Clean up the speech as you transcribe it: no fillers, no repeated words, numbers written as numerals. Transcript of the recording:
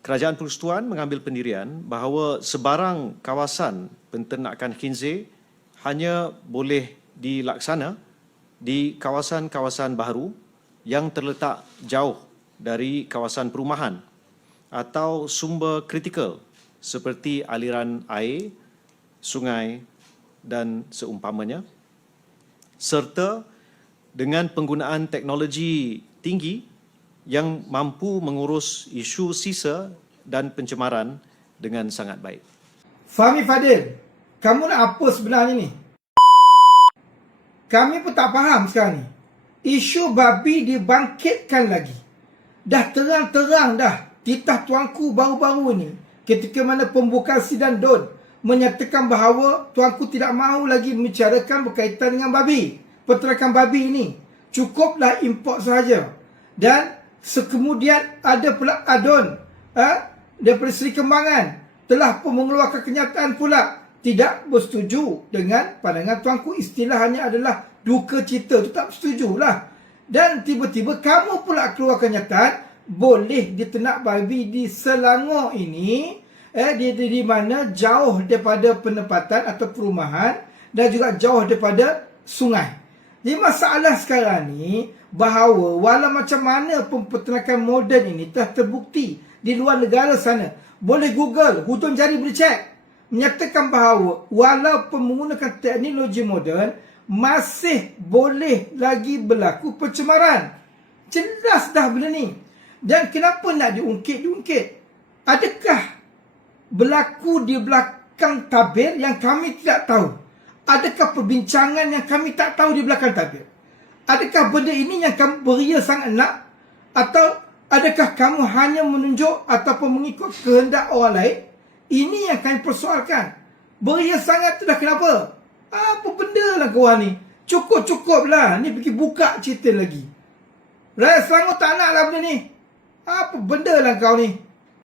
Kerajaan Persekutuan mengambil pendirian bahawa sebarang kawasan penternakan khinzir hanya boleh dilaksana di kawasan-kawasan baharu yang terletak jauh dari kawasan perumahan atau sumber kritikal seperti aliran air, sungai dan seumpamanya, serta dengan penggunaan teknologi tinggi yang mampu mengurus isu sisa dan pencemaran dengan sangat baik. Fahmi Fadil, kamu nak apa sebenarnya ni? Kami pun tak faham sekarang ni. Isu babi dibangkitkan lagi. Dah terang-terang dah titah tuanku baru-baru ni ketika mana pembukaan sidang DUN menyatakan bahawa tuanku tidak mahu lagi membicarakan berkaitan dengan babi, peternakan babi ini. Cukuplah import sahaja. Dan kemudian ada pula ADUN daripada Seri Kembangan telah pun mengeluarkan kenyataan pula tidak bersetuju dengan pandangan tuanku. Istilahnya adalah duka cita, tu tak bersetujulah. Dan tiba-tiba kamu pula keluar kenyataan boleh diternak babi di Selangor ini di mana jauh daripada penempatan atau perumahan dan juga jauh daripada sungai. Jadi masalah sekarang ni bahawa walau macam mana pun peternakan moden ini telah terbukti di luar negara sana. Boleh Google, hujung jari boleh cek. Menyatakan bahawa walaupun menggunakan teknologi moden masih boleh lagi berlaku pencemaran. Jelas dah benda ni. Dan kenapa nak diungkit-ungkit? Adakah berlaku di belakang tabir yang kami tidak tahu? Adakah perbincangan yang kami tak tahu di belakang tabir? Adakah benda ini yang kamu beria sangat nak? Atau adakah kamu hanya menunjuk ataupun mengikut kehendak orang lain? Ini yang kami persoalkan. Beria sangat tu dah kenapa? Apa benda lah korang ni? Cukup-cukup lah. Ni pergi buka cerita lagi. Rakyat Selangor tak nak lah benda ni. Apa benda lah kau ni?